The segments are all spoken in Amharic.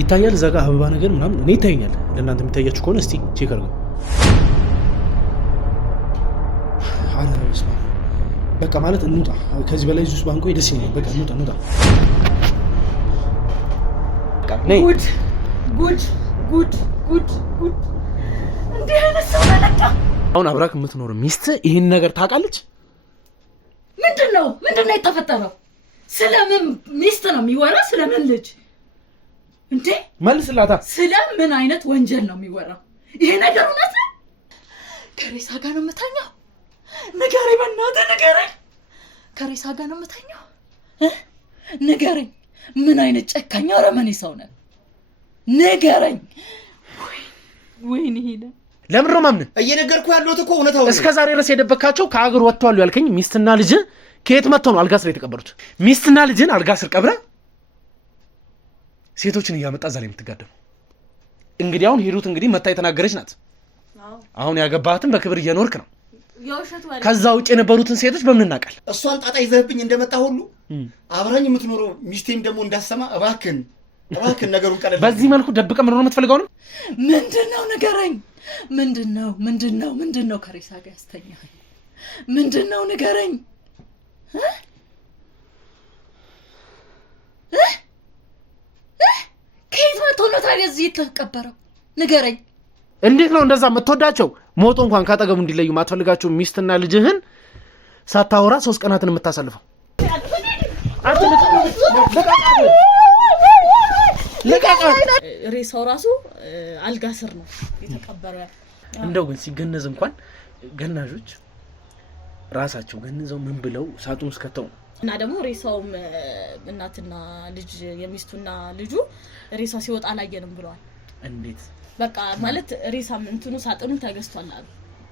ይታያል እዛ ጋር አበባ ነገር ምናምን እኔ ይታየኛል ለእናንተ የሚታያችሁ ከሆነ እስቲ ቼክ አድርጉ አረብስ በቃ ማለት እንውጣ ከዚህ በላይ ዙስ ባንቆ ደስ ይላል በቃ እንውጣ ጉድ እንዴ አይነሳው ለለቃ አሁን አብራክ የምትኖር ሚስት ይሄን ነገር ታውቃለች ምንድነው የተፈጠረው ስለምን ሚስት ነው የሚወራ ስለምን ልጅ እንዴ መልስላታ ስለምን አይነት ወንጀል ነው የሚወራው ይሄ ነገር እውነት ነው ከሬሳ ጋር ነው የምተኛው ንገረኝ በእናትህ ንገረኝ ከሬሳ ጋር ነው የምተኛው ንገረኝ ምን አይነት ጨካኝ አረመኔ ሰው ነህ ንገረኝ ወይኔ ሄደ ለምን ነው ማምን እየነገርኩ ያለሁት እኮ እውነታው እስከ ዛሬ ድረስ የደበካቸው ከሀገር ወጥተዋል ያልከኝ ሚስትና ልጅ ከየት መጥተው ነው አልጋ ስር የተቀበሩት ሚስትና ልጅን አልጋ ስር ቀብረ ሴቶችን እያመጣ ዛሬ የምትጋደሙ እንግዲህ አሁን ሄሩት እንግዲህ መታ የተናገረች ናት አሁን ያገባህትን በክብር እየኖርክ ነው ከዛ ውጭ የነበሩትን ሴቶች በምን እናቃል እሷን ጣጣ ይዘህብኝ እንደመጣ ሁሉ አብራኝ የምትኖረው ሚስቴም ደግሞ እንዳሰማ እባክን ነገሩን ቀለል በዚህ መልኩ ደብቀ ምን ነው የምትፈልገው ነው ምንድነው ንገረኝ ምንድነው ከሬሳ ጋር ያስተኛል ምንድነው ንገረኝ ከየት መጥቶ ነው ታዲያ እዚህ የተቀበረው ንገረኝ እንዴት ነው እንደዛ የምትወዳቸው ሞቶ እንኳን ካጠገቡ እንዲለዩ ማትፈልጋቸው ሚስትና ልጅህን ሳታወራ 3 ቀናትን የምታሳልፈው ሬሳው ራሱ አልጋ ስር ነው የተቀበረው እንደው ግን ሲገነዝ እንኳን ገናዦች ራሳቸው ገንዘው ምን ብለው ሳጥን ውስጥ ከተው እና ደግሞ ሬሳውም እናትና ልጅ የሚስቱና ልጁ ሬሳው ሲወጣ አላየንም ብለዋል እንዴት በቃ ማለት ሬሳም እንትኑ ሳጥኑን ተገዝቷል አሉ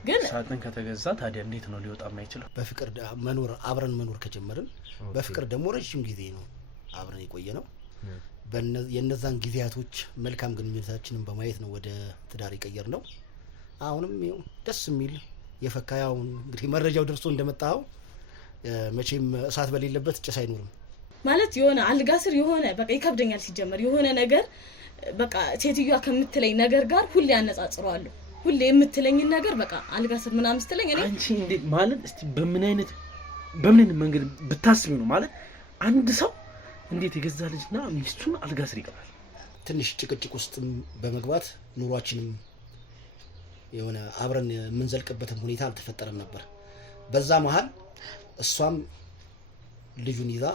ግን ሳጥን ከተገዛ ታዲያ እንዴት ነው ሊወጣ የማይችለው በፍቅር አብረን መኖር ከጀመርን በፍቅር ደግሞ ረጅም ጊዜ ነው አብረን የቆየነው የነዛን ጊዜያቶች መልካም ግንኙነታችንን በማየት ነው ወደ ትዳር የቀየርነው አሁንም ደስ የሚል የፈካያው እንግዲህ መረጃው ደርሶ እንደመጣው መቼም እሳት በሌለበት ጭስ አይኖርም ማለት የሆነ አልጋ ስር የሆነ በቃ ይከብደኛል ሲጀመር የሆነ ነገር በቃ ሴትዮዋ ከምትለኝ ነገር ጋር ሁሌ ያነጻጽረዋለሁ ሁሌ የምትለኝ ነገር በቃ አልጋ ስር ምናምን ስትለኝ እኔ አንቺ እንዴ ማለት እስቲ በምን መንገድ ብታስቢ ነው ማለት አንድ ሰው እንዴት የገዛ ልጅና ሚስቱን አልጋ ስር ይቀራል ትንሽ ጭቅጭቅ ውስጥ በመግባት ኑሯችንም የሆነ አብረን የምንዘልቅበትም ሁኔታ አልተፈጠረም ነበር በዛ መሃል እሷም ልጁን ይዛ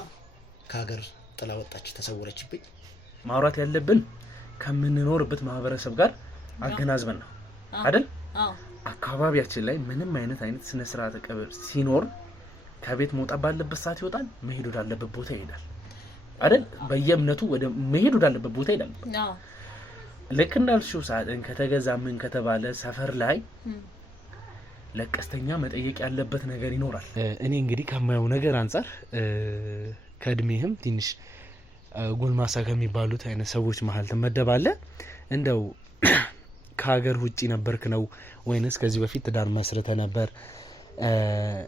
ከሀገር ጥላ ወጣች ተሰወረችብኝ ማውራት ያለብን ከምንኖርበት ማህበረሰብ ጋር አገናዝበን ነው አይደል አካባቢያችን ላይ ምንም አይነት ስነ ስርዓተ ቀብር ሲኖር ከቤት መውጣት ባለበት ሰዓት ይወጣል መሄድ ወዳለበት ቦታ ይሄዳል አይደል በየእምነቱ ወደ መሄድ ወዳለበት ቦታ ይሄዳል ልክ እንዳልሽው ሳጥን ከተገዛ ምን ከተባለ ሰፈር ላይ ለቀስተኛ መጠየቅ ያለበት ነገር ይኖራል እኔ እንግዲህ ከማየው ነገር አንፃር ከእድሜህም ትንሽ ጎልማሳ ከሚባሉት አይነት ሰዎች መሃል ተመደባለህ እንደው ከሀገር ውጪ ነበርክ ነው ወይንስ ከዚህ በፊት ትዳር መስርተ ነበር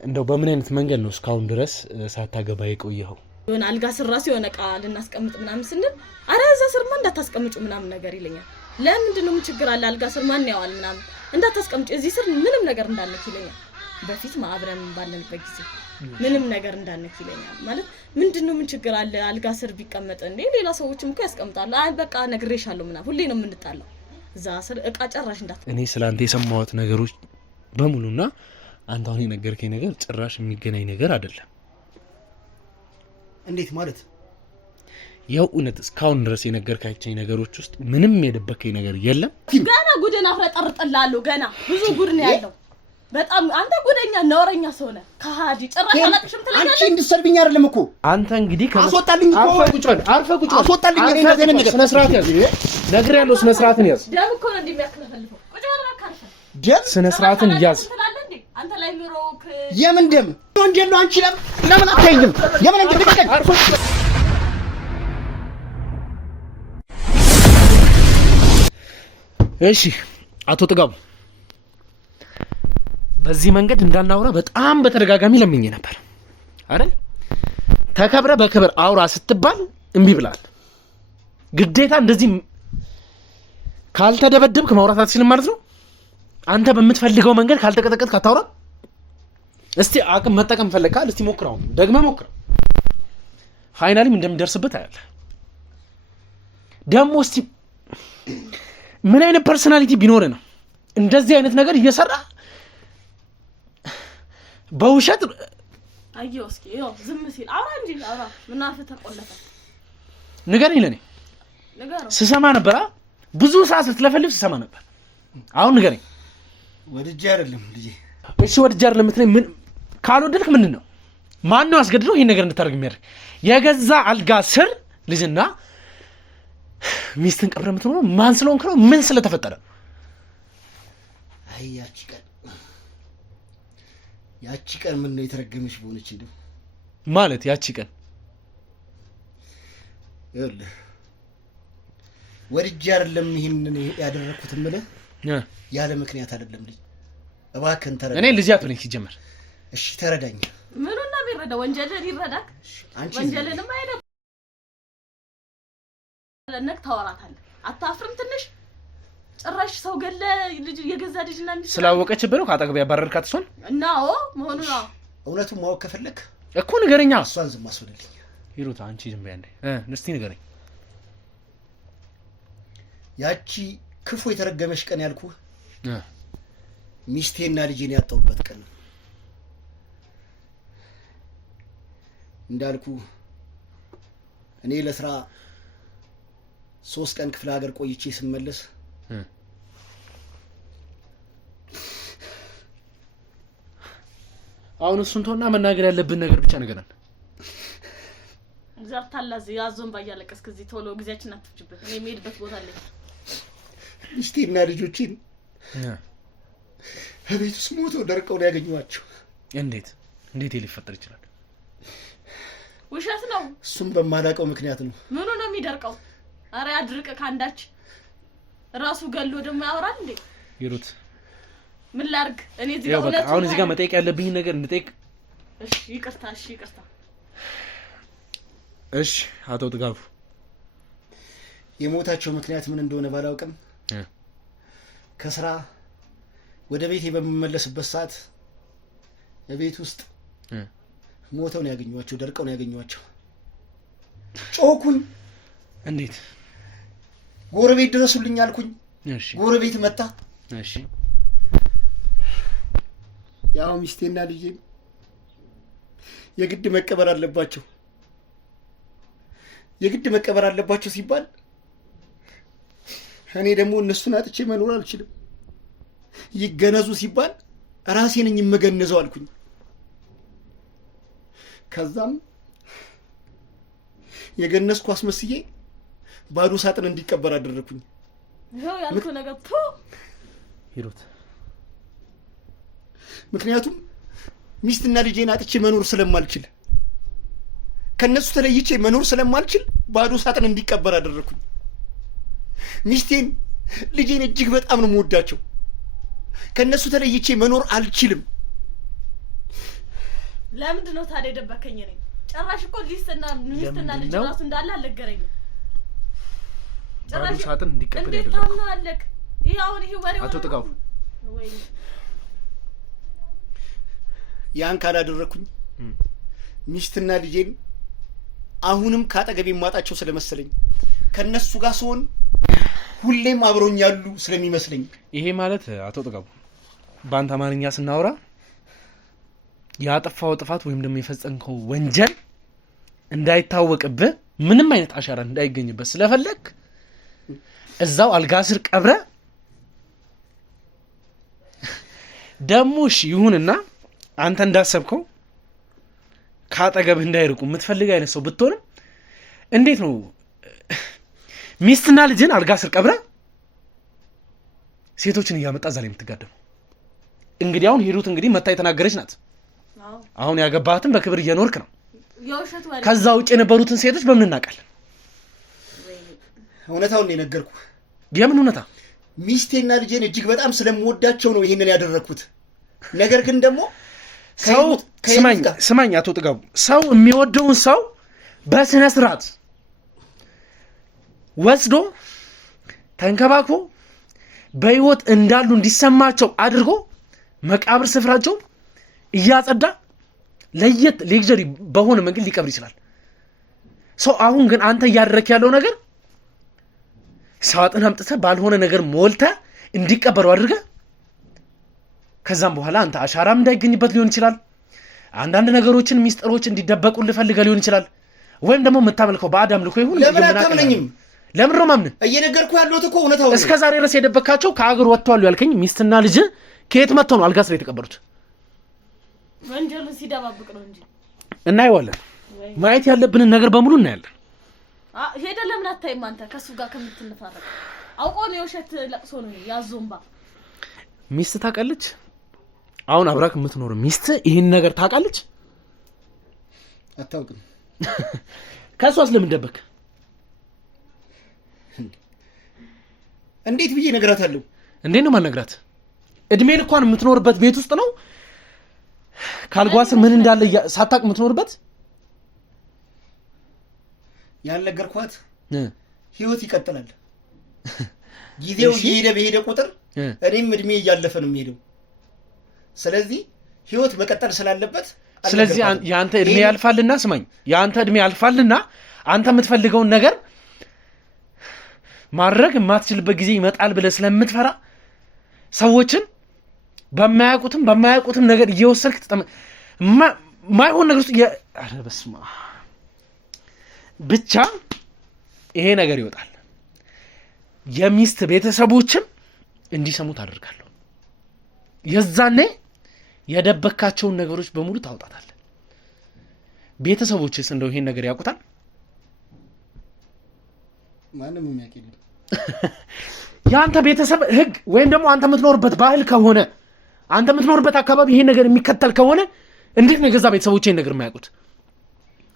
እንደው በምን አይነት መንገድ ነው እስካሁን ድረስ ሳታገባ የቆየኸው የሆነ አልጋ ስር ራሱ የሆነ ዕቃ ልናስቀምጥ ምናምን ስንል አረ እዛ ስር ማን እንዳታስቀምጩ ምናምን ነገር ይለኛል ለምንድነው ምን ችግር አለ አልጋ ስር ማን ያዋል ምናምን እንዳታስቀምጪ እዚህ ስር ምንም ነገር እንዳነክ ይለኛል በፊት ማብረን ባለንበት ጊዜ ምንም ነገር እንዳነክ ይለኛል ማለት ምንድነው ምን ችግር አለ አልጋ ስር ቢቀመጥ እንዴ ሌላ ሰዎችም እኮ ያስቀምጣሉ አይ በቃ ነግሬሻለሁ ምናምን ሁሌ ነው የምንጣለው እዛ ስር ዕቃ ጨራሽ እንዳት እኔ ስላንተ የሰማሁት ነገሮች በሙሉና አንተ አሁን የነገርከኝ ነገር ጭራሽ የሚገናኝ ነገር አይደለም እንዴት ማለት ያው እውነት እስካሁን ድረስ የነገርካቸኝ ነገሮች ውስጥ ምንም የደበከኝ ነገር የለም ገና ጉድና አፍረጠርጥላለሁ ገና ብዙ ጉድ ነው ያለው በጣም አንተ ጉደኛ ነውረኛ ሰው ነህ ከሃዲ ጭራሽ አላቅሽም ትላለህ አንቺ እንድትሰርብኝ አይደለም እኮ አንተ እንግዲህ አስወጣልኝ እኮ አርፈ ቁጭ በል አስወጣልኝ እኔ እንደዚህ ምን ነገር ስነ ስርዓት ያዝ ነግሬያለሁ ስነ ስርዓትን ያዝ ደም እኮ ነው እንደሚያክለፈልፈው ቁጭ በል አካርሽ ደም ስነ ስርዓትን ያዝ አንተ ላይ ምሮክ የምን ደም ወንጀል ነው አንቺ ለምን አትይኝም የምን እንደተቀቀ አርፈ እሺ አቶ ጥጋቡ በዚህ መንገድ እንዳናወራ በጣም በተደጋጋሚ ለምኜ ነበር አይደል ተከብረ በክብር አውራ ስትባል እምቢ ብላል ግዴታ እንደዚህ ካልተደበደብክ ማውራት አትችልም ማለት ነው። አንተ በምትፈልገው መንገድ ካልተቀጠቀጥክ አታውራ። እስቲ አቅም መጠቀም ፈለግካል፣ እስቲ ሞክረው፣ ደግመህ ሞክረው። ፋይናሊም እንደምደርስበት አያለ። ደግሞ እስቲ ምን አይነት ፐርሰናሊቲ ቢኖር ነው እንደዚህ አይነት ነገር እየሰራ በውሸት አየው? እስኪ ይኸው ዝም ሲል አውራ እንጂ አውራ። ምን አፍ ተቆለፈ? ንገረኝ። ለኔ ስሰማ ነበር፣ ብዙ ሰዓት ስትለፈልፍ ስሰማ ነበር። አሁን ንገረኝ። ወድጄ አይደለም ልጄ። እሺ ወድጄ አይደለም የምትለኝ ምን? ካልወደድክ ምንድን ነው? ማን ነው አስገድዶ ይሄን ነገር እንድታደርግ የሚያደርግ? የገዛ አልጋ ስር ልጅና ሚስትን ቀብረህ የምትኖረው ማን ስለሆንክ ነው? ምን ስለተፈጠረ? አይ ያቺ ቀን ምን ነው የተረገመች በሆነች እንደው ማለት ያቺ ቀን ይኸውልህ ወድጄ አይደለም ይሄንን ያደረኩት እምልህ ያለ ምክንያት አይደለም ልጅ። እባክህን ተረዳኝ። እኔ ልጅ አትበለኝ ሲጀመር። እሺ ተረዳኝ። ምኑና ቢረዳ ወንጀልን ይረዳክ? ወንጀልንም አይደለም ለነክ ታወራታለህ። አታፍርም ትንሽ? ጭራሽ ሰው ገለ ልጅ የገዛ ልጅና ሚስት ስላወቀችብህ ነው ካጠገብ ያባረርካት እሷን? እናው መሆኑ ነው። እውነቱን ማወቅ ከፈለክ እኮ ንገረኛ። እሷን ዝም አስወልልኝ። ሂሩት አንቺ ዝም በይ አንዴ። እስቲ ንገረኝ። ያቺ ክፉ የተረገመሽ ቀን ያልኩህ ሚስቴና ልጄን ያጣሁበት ቀን ነው። እንዳልኩ እኔ ለስራ 3 ቀን ክፍለ ሀገር ቆይቼ ስመለስ አሁን እሱን ተውና መናገር ያለብን ነገር ብቻ ንገረን። ዘርታላዝ ያዞን ባያለቀስክ እዚህ ቶሎ ጊዜያችን አትፍጅበት። እኔ የምሄድበት ቦታ አለኝ። ሚስቴና ልጆቼን በቤት ውስጥ ሞተው ደርቀው ነው ያገኘኋቸው። እንዴት ሊፈጠር ይችላል? ውሸት ነው። እሱም በማላውቀው ምክንያት ነው። ምኑ ነው የሚደርቀው? አረ ያድርቅ ካንዳች ራሱ ገሎ ደግሞ ያወራል እንዴ? ሂሩት ምን ላድርግ እኔ እዚህ ጋር እውነት አሁን እዚህ ጋር መጠየቅ ያለብኝ ነገር እንጠይቅ። እሺ ይቅርታ። እሺ አቶ ጥጋቡ የሞታቸው ምክንያት ምን እንደሆነ ባላውቅም ከስራ ወደ ቤቴ በመመለስበት ሰዓት በቤት ውስጥ ሞተው ነው ያገኘኋቸው፣ ደርቀው ነው ያገኘኋቸው። ጮኩኝ። እንዴት? ጎረቤት ድረሱልኝ አልኩኝ። እሺ ጎረቤት መጣ። እሺ ያው ሚስቴና ልጄ የግድ መቀበር አለባቸው። የግድ መቀበር አለባቸው ሲባል እኔ ደግሞ እነሱን አጥቼ መኖር አልችልም። ይገነዙ ሲባል ራሴ ነኝ የምገነዘው አልኩኝ። ከዛም የገነዝኩ አስመስዬ ባዶ ሳጥን እንዲቀበር አደረኩኝ። ነው ያልኩ ነገር ሂሩት፣ ምክንያቱም ሚስትና ልጄን አጥቼ መኖር ስለማልችል፣ ከነሱ ተለይቼ መኖር ስለማልችል ባዶ ሳጥን እንዲቀበር አደረኩኝ። ሚስቴን ልጄን እጅግ በጣም ነው የምወዳቸው። ከነሱ ተለይቼ መኖር አልችልም። ለምንድን ነው ታዲያ ደበከኝ? ነኝ ጭራሽ እኮ ሚስትና ልጅ ራሱ እንዳለ አልነገረኝም። ጭራሽ ሳጥን እንዲቀበል እንዴት ታምናለህ? አሁን ይሄ ወሬው አቶ ጥጋቡ ወይ ያን ካላደረኩኝ ሚስትና ልጄን አሁንም ካጠገቤ ማጣቸው ስለመሰለኝ ከነሱ ጋር ስሆን ሁሌም አብሮኝ ያሉ ስለሚመስለኝ። ይሄ ማለት አቶ ጥጋቡ በአንተ አማርኛ ስናወራ ያጠፋው ጥፋት ወይም ደግሞ የፈጸምከው ወንጀል እንዳይታወቅብህ ምንም አይነት አሻራ እንዳይገኝበት ስለፈለግ እዛው አልጋ ስር ቀብረ ደሞሽ ይሁንና አንተ እንዳሰብከው ካጠገብህ እንዳይርቁ የምትፈልግ አይነት ሰው ብትሆንም እንዴት ነው ሚስትና ልጅን አልጋ ስር ቀብረ ሴቶችን እያመጣ እዛ ላይ የምትጋደመው? እንግዲህ አሁን ሂሩት እንግዲህ መታ የተናገረች ናት። አሁን ያገባህትን በክብር እየኖርክ ነው። ከዛ ውጭ የነበሩትን ሴቶች በምን እናውቃለን? እውነታውን ነው የነገርኩህ። የምን እውነታ? ሚስቴና ልጄን እጅግ በጣም ስለምወዳቸው ነው ይሄንን ያደረኩት። ነገር ግን ደግሞ ሰው ስማኝ አቶ ጥጋቡ፣ ሰው የሚወደውን ሰው በስነ ስርዓት ወስዶ ተንከባክቦ በህይወት እንዳሉ እንዲሰማቸው አድርጎ መቃብር ስፍራቸው እያጸዳ ለየት ሌክዠሪ በሆነ መንገድ ሊቀብር ይችላል ሰው። አሁን ግን አንተ እያደረክ ያለው ነገር ሳጥን አምጥተህ ባልሆነ ነገር ሞልተህ እንዲቀበሩ አድርገህ ከዛም በኋላ አንተ አሻራም እንዳይገኝበት ሊሆን ይችላል። አንዳንድ ነገሮችን ሚስጥሮች እንዲደበቁልህ ፈልገህ ሊሆን ይችላል። ወይም ደግሞ የምታመልከው ባዕድ አምልኮ ይሁን ለምን አታምነኝም? ለምን ነው ማምን? እየነገርኩህ ያለሁት እኮ እውነታው ነው። እስከ ዛሬ ድረስ የደበካቸው ከአገር ወጥተዋል ያልከኝ ሚስትና ልጅ ከየት መጥተው ነው አልጋ ስር የተቀበሩት? ወንጀሉን ሲደባብቅ ነው እንጂ እናየዋለን። ማየት ያለብንን ነገር በሙሉ እናያለን። ሄደ ለምን አታይም አንተ? ከሱ ጋር ከምትነፋረቅ አውቆ ነው የውሸት ለቅሶ ነው ያዞምባ። ሚስት ታውቃለች? አሁን አብራክ የምትኖር ሚስት ይህን ነገር ታውቃለች? አታውቅም። ከሷስ ለምን ደበክ? እንዴት ብዬ ነግራታለሁ? እንዴት ነው ማልነግራት? እድሜ ልኳን የምትኖርበት ቤት ውስጥ ነው ካልጓስ ምን እንዳለ ሳታውቅ የምትኖርበት። ያልነገርኳት ህይወት ይቀጥላል። ጊዜው በሄደ ቁጥር እኔም እድሜ እያለፈ ነው የሚሄደው። ስለዚህ ህይወት መቀጠል ስላለበት ስለዚህ ያንተ እድሜ ያልፋልና ስማኝ፣ ያንተ እድሜ ያልፋልና አንተ የምትፈልገውን ነገር ማድረግ የማትችልበት ጊዜ ይመጣል ብለህ ስለምትፈራ ሰዎችን በማያውቁትም ነገር እየወሰድክ ማይሆን ነገር ውስጥ አረ በስመ አብ ብቻ ይሄ ነገር ይወጣል። የሚስት ቤተሰቦችም እንዲሰሙ ታደርጋለሁ። የዛኔ የደበካቸውን ነገሮች በሙሉ ታውጣታለህ። ቤተሰቦችስ እንደው ይሄን ነገር ያውቁታል? ማንም የሚያውቅ የለም። ያንተ ቤተሰብ ህግ ወይም ደግሞ አንተ የምትኖርበት ባህል ከሆነ አንተ የምትኖርበት አካባቢ ይሄን ነገር የሚከተል ከሆነ እንዴት ነው የገዛ ቤተሰቦች ይሄን ነገር የማያውቁት?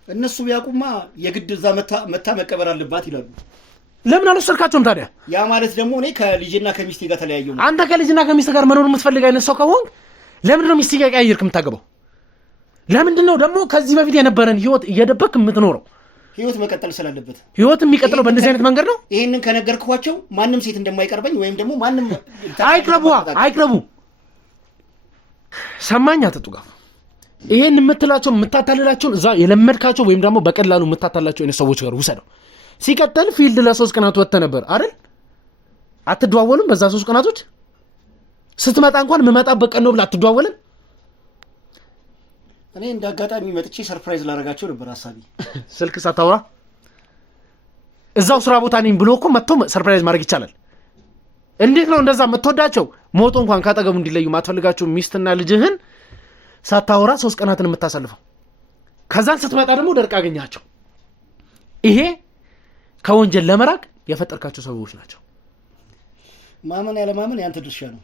እነሱ ቢያውቁማ የግድ እዛ መታ መቀበር አለባት ይላሉ። ለምን አልወሰድካቸውም ታዲያ? ያ ማለት ደግሞ እኔ ከልጄና ከሚስቴ ጋር ተለያየሁ ነው። አንተ ከልጅና ከሚስቴ ጋር መኖር የምትፈልግ አይነት ሰው ከሆንክ ለምንድን ነው ሚስቴ ጋር ቀያየርክ የምታገባው? ለምንድን ነው ደግሞ ከዚህ በፊት የነበረን ህይወት እየደበክ የምትኖረው? ህይወት መቀጠል ስላለበት። ህይወት የሚቀጥለው በእንደዚህ አይነት መንገድ ነው። ይሄንን ከነገርኳቸው ማንም ሴት እንደማይቀርበኝ ወይም ደግሞ ማንም አይቅረቡ። ሰማኝ አትጡ ጋር ይሄን የምትላቸው የምታታልላቸውን እዛ የለመድካቸው ወይም ደግሞ በቀላሉ የምታታላቸው አይነት ሰዎች ጋር ውሰደው። ሲቀጥል ፊልድ ለ3 ቀናት ወጥተህ ነበር አይደል? አትደዋወልም? በዛ 3 ቀናቶች ስትመጣ እንኳን የምመጣበት ቀን ነው ብለህ አትደዋወልም? እኔ እንደ አጋጣሚ መጥቼ ሰርፕራይዝ ላደርጋቸው ነበር ሐሳቢ። ስልክ ሳታወራ እዛው ስራ ቦታ ነኝ ብሎ እኮ መጥቶ ሰርፕራይዝ ማድረግ ይቻላል። እንዴት ነው እንደዛ የምትወዳቸው ሞቶ እንኳን ካጠገቡ እንዲለዩ ማትፈልጋቸው ሚስትና ልጅህን ሳታወራ 3 ቀናትን የምታሳልፈው? ከዛን ስትመጣ ደግሞ ደርቅ አገኛቸው። ይሄ ከወንጀል ለመራቅ የፈጠርካቸው ሰዎች ናቸው። ማመን ያለ ማመን ያንተ ድርሻ ነው።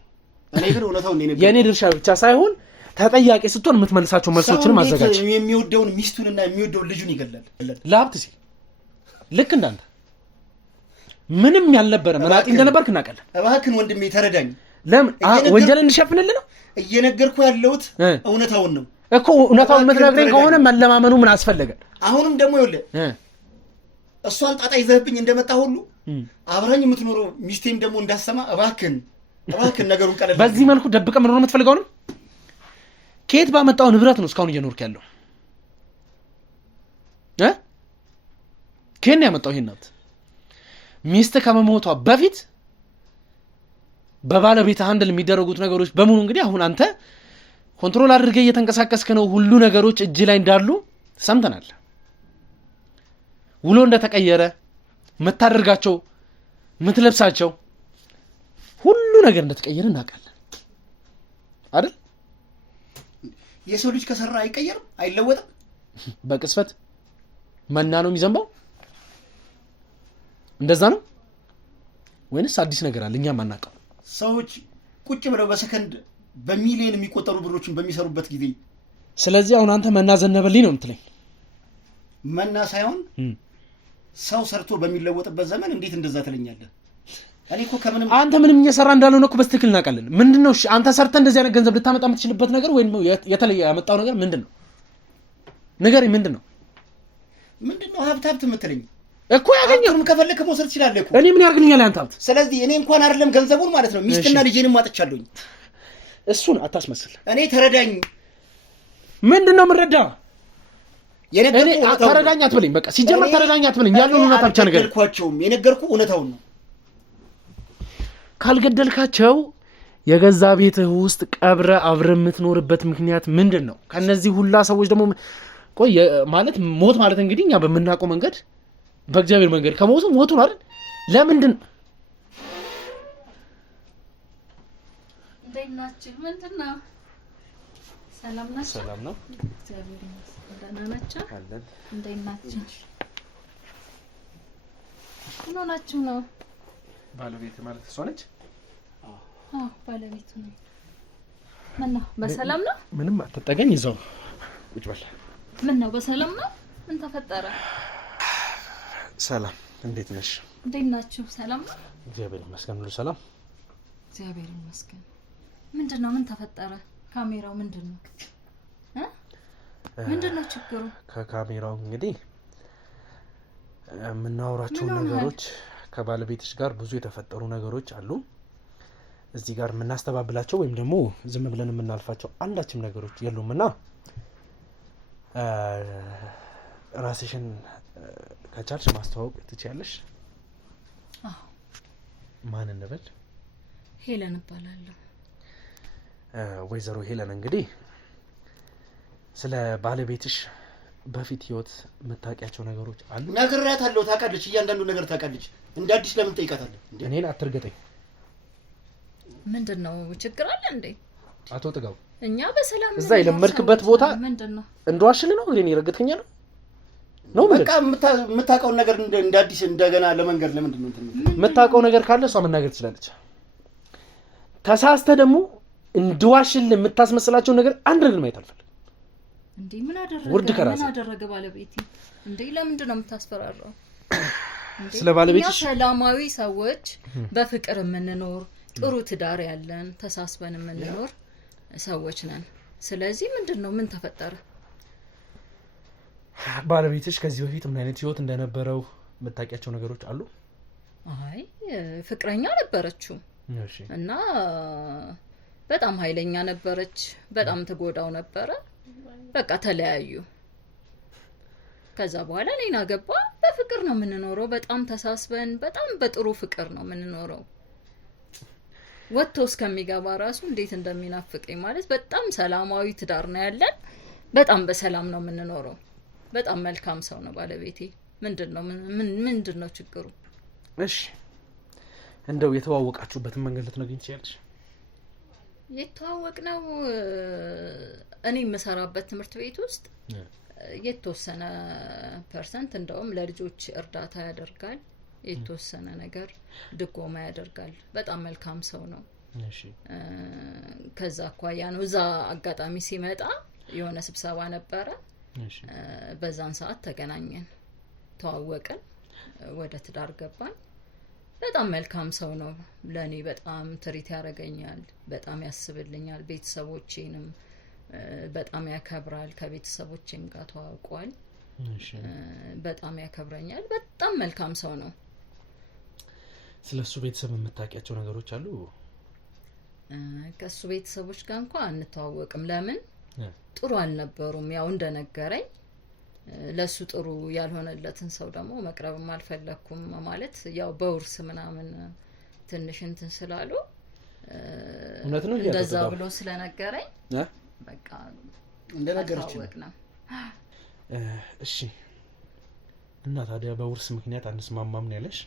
እኔ ግን እውነታው የኔ ድርሻ ብቻ ሳይሆን ተጠያቂ ስትሆን የምትመልሳቸው መልሶችን ማዘጋጅ። የሚወደውን ሚስቱንና የሚወደውን ልጁን ይገላል ለሀብት ሲል። ልክ እንዳንተ ምንም ያልነበረ መናጢ እንደነበርክ እናውቃለን። እባክህን ወንድሜ ተረዳኝ። ለምን ወንጀል እንሸፍንልህ ነው? እየነገርኩ ያለሁት እውነታውን ነው እኮ። እውነታውን የምትነግረኝ ከሆነ መለማመኑ ምን አስፈለገ? አሁንም ደግሞ ይኸውልህ እሷን ጣጣ ይዘህብኝ እንደመጣ ሁሉ አብራኝ የምትኖረው ሚስቴም ደግሞ እንዳሰማ እባክህን ነገሩን ቀለል። በዚህ መልኩ ደብቀ መኖር የምትፈልገው ነው? ከየት ባመጣው ንብረት ነው እስካሁን እየኖርክ ያለው? ከየት ነው ያመጣው ይሄን ናት? ሚስት ከመሞቷ በፊት በባለቤት ሃንድል የሚደረጉት ነገሮች በሙሉ እንግዲህ አሁን አንተ ኮንትሮል አድርገህ እየተንቀሳቀስክ ነው። ሁሉ ነገሮች እጅ ላይ እንዳሉ ሰምተናል። ውሎ እንደተቀየረ የምታደርጋቸው የምትለብሳቸው ሁሉ ነገር እንደተቀየረ እናውቃለን አይደል? የሰው ልጅ ከሰራ አይቀየርም፣ አይለወጥም። በቅስፈት መና ነው የሚዘንበው። እንደዛ ነው ወይንስ አዲስ ነገር አለ እኛም አናውቀው? ሰዎች ቁጭ ብለው በሰከንድ በሚሊዮን የሚቆጠሩ ብሮችን በሚሰሩበት ጊዜ። ስለዚህ አሁን አንተ መና ዘነበልኝ ነው የምትለኝ? መና ሳይሆን ሰው ሰርቶ በሚለወጥበት ዘመን እንዴት እንደዛ ትለኛለህ? እኔ እኮ አንተ ምንም እየሰራ እንዳልሆነ እኮ በስትክክል እናውቃለን። ምንድነው እሺ አንተ ሰርተህ እንደዚህ አይነት ገንዘብ ልታመጣ የምትችልበት ነገር ወይም የተለየ ያመጣው ነገር ምንድነው? ንገረኝ። ምንድነው ሀብት የምትለኝ? እኮ ያገኘው ከፈለክ መውሰድ ትችላለህ እኮ። እኔ ምን ያርግልኛል አንተ ሀብት? ስለዚህ እኔ እንኳን አይደለም ገንዘቡን ማለት ነው ሚስትና ልጄንም አጥቻለሁኝ። እሱን አታስመስል። እኔ ተረዳኝ። ምንድነው የምረዳ? እኔ ተረዳኝ አትበለኝ። በቃ ሲጀመር ተረዳኝ አትበለኝ። ያለውን እውነታ ብቻ ነገር የነገርኩህ እውነታውን ነው። ካልገደልካቸው የገዛ ቤትህ ውስጥ ቀብረ አብረ የምትኖርበት ምክንያት ምንድን ነው? ከነዚህ ሁላ ሰዎች ደግሞ ቆይ ማለት ሞት ማለት እንግዲህ እኛ በምናውቀው መንገድ በእግዚአብሔር መንገድ ከሞቱ ሞቱ ነው አይደል? ለምንድን እንደናችሁ ምንድነው? ሰላም ናችሁ? ሰላም ነው። እግዚአብሔር ይመስገን። ደህና ናችሁ? አለን። እንደናችሁ ምን ሆናችሁ ነው? ባለቤት ማለት እሷ ነች? አዎ ባለቤቱ ነው። ምን ነው በሰላም ነው? ምንም አትጠገኝ። ይዘው ቁጭ በል። ምን ነው በሰላም ነው? ምን ተፈጠረ? ሰላም እንዴት ነሽ? እንዴት ናችሁ? ሰላም ነው? እግዚአብሔር ይመስገን ሁሉ ሰላም። እግዚአብሔር ይመስገን። ምንድነው? ምን ተፈጠረ? ካሜራው ምንድነው? ምንድነው ችግሩ? ከካሜራው እንግዲህ የምናወራቸው ነገሮች ከባለቤትሽ ጋር ብዙ የተፈጠሩ ነገሮች አሉ። እዚህ ጋር የምናስተባብላቸው ወይም ደግሞ ዝም ብለን የምናልፋቸው አንዳችም ነገሮች የሉምና ራስሽን ከቻልሽ ማስተዋወቅ ትችያለሽ? አዎ። ማን እንበል? ሄለን እባላለሁ። ወይዘሮ ሄለን እንግዲህ ስለ ባለቤትሽ በፊት ህይወት የምታውቂያቸው ነገሮች አሉ? ነግሬያታለሁ። ታውቃለች፣ እያንዳንዱ ነገር ታውቃለች። እንደ አዲስ ለምን ጠይቃታለህ? እኔን አትርገጠኝ። ምንድነው? ችግር አለ እንዴ? አቶ ጥጋው እኛ በሰላም እዛ የለመድክበት ቦታ ምንድነው? እንደዋሽል ነው እንዴ? ረገጥከኛ ነው በቃ የምታውቀው ነገር እንደ አዲስ እንደገና ለመንገር ለምንድን ነው እንትን የምታውቀው ነገር ካለ እሷ መናገር ትችላለች። ተሳስተ ደግሞ እንደዋሽል የምታስመስላቸው ነገር አንድ ነገር ማየት አልፈልግም። እንዴ ምን አደረገ? ምን አደረገ ባለቤቴ? እንዴ ለምንድን ነው የምታስፈራራው? ስለ ባለቤትሽ ሰላማዊ ሰዎች በፍቅር የምንኖር ጥሩ ትዳር ያለን ተሳስበን የምንኖር ሰዎች ነን። ስለዚህ ምንድነው? ምን ተፈጠረ? ባለቤትሽ ከዚህ በፊት ምን አይነት ህይወት እንደነበረው የምታውቂያቸው ነገሮች አሉ? አይ ፍቅረኛ ነበረችው እና በጣም ኃይለኛ ነበረች። በጣም ተጎዳው ነበረ። በቃ ተለያዩ። ከዛ በኋላ እኔን አገባ። በፍቅር ነው የምንኖረው። በጣም ተሳስበን በጣም በጥሩ ፍቅር ነው የምንኖረው። ወጥቶ እስከሚገባ ራሱ እንዴት እንደሚናፍቀኝ ማለት በጣም ሰላማዊ ትዳር ነው ያለን። በጣም በሰላም ነው የምንኖረው። በጣም መልካም ሰው ነው ባለቤቴ። ምንድነው ችግሩ? እሺ እንደው የተዋወቃችሁበትን መንገድ ልትነግሪኝ ትችያለሽ? የተዋወቅነው እኔ የምሰራበት ትምህርት ቤት ውስጥ የተወሰነ ፐርሰንት እንደውም ለልጆች እርዳታ ያደርጋል። የተወሰነ ነገር ድጎማ ያደርጋል። በጣም መልካም ሰው ነው። እሺ ከዛ አኳያ ነው እዛ አጋጣሚ ሲመጣ የሆነ ስብሰባ ነበረ። እሺ በዛን ሰዓት ተገናኘን፣ ተዋወቅን፣ ወደ ትዳር ገባን። በጣም መልካም ሰው ነው። ለኔ በጣም ትሪት ያደርገኛል፣ በጣም ያስብልኛል። ቤተሰቦቼንም በጣም ያከብራል። ከቤተሰቦቼም ጋር ተዋውቋል። እሺ በጣም ያከብረኛል። በጣም መልካም ሰው ነው። ስለሱ ቤተሰብ የምታውቂያቸው ነገሮች አሉ? ከሱ ቤተሰቦች ጋር እንኳን አንተዋወቅም። ለምን? ጥሩ አልነበሩም። ያው እንደነገረኝ ለሱ ጥሩ ያልሆነለትን ሰው ደግሞ መቅረብም አልፈለኩም። ማለት ያው በውርስ ምናምን ትንሽ እንትን ስላሉ እውነት ነው እንደዛ ብሎ ስለነገረኝ በቃ እንደነገረች ነው። እሺ እና ታዲያ በውርስ ምክንያት አንስማማም ነው ያለሽ?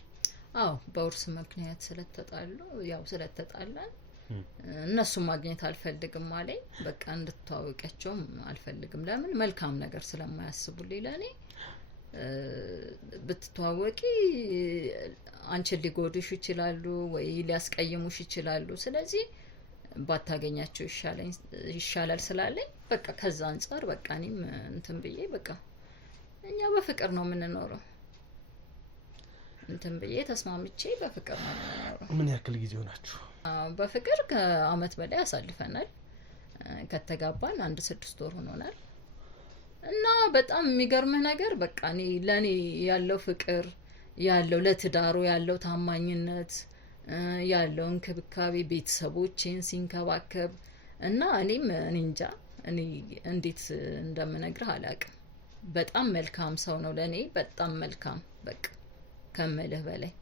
አዎ በውርስ ምክንያት ስለተጣላን እነሱም ማግኘት አልፈልግም አለኝ። በቃ እንድትዋወቂያቸውም አልፈልግም። ለምን? መልካም ነገር ስለማያስቡልኝ ለኔ ብትተዋወቂ አንቺን ሊጎዱሽ ይችላሉ ወይ ሊያስቀይሙሽ ይችላሉ። ስለዚህ ባታገኛቸው ይሻላል ስላለኝ በቃ ከዛ አንፃር በቃ እኔም እንትን ብዬ በቃ እኛ በፍቅር ነው የምንኖረው እንትን ብዬ ተስማምቼ በፍቅር ነው የምንኖረው። ምን ያክል ጊዜ ሆናችሁ? በፍቅር ከአመት በላይ አሳልፈናል። ከተጋባን 6 ወር ሆኖናል። እና በጣም የሚገርምህ ነገር በቃ ለኔ ያለው ፍቅር ያለው ለትዳሩ ያለው ታማኝነት ያለው እንክብካቤ ቤተሰቦቼን ሲንከባከብ እና እኔም እንጃ እኔ እንዴት እንደምነግርህ አላውቅም። በጣም መልካም ሰው ነው ለኔ በጣም መልካም በቃ ከመልህ በላይ።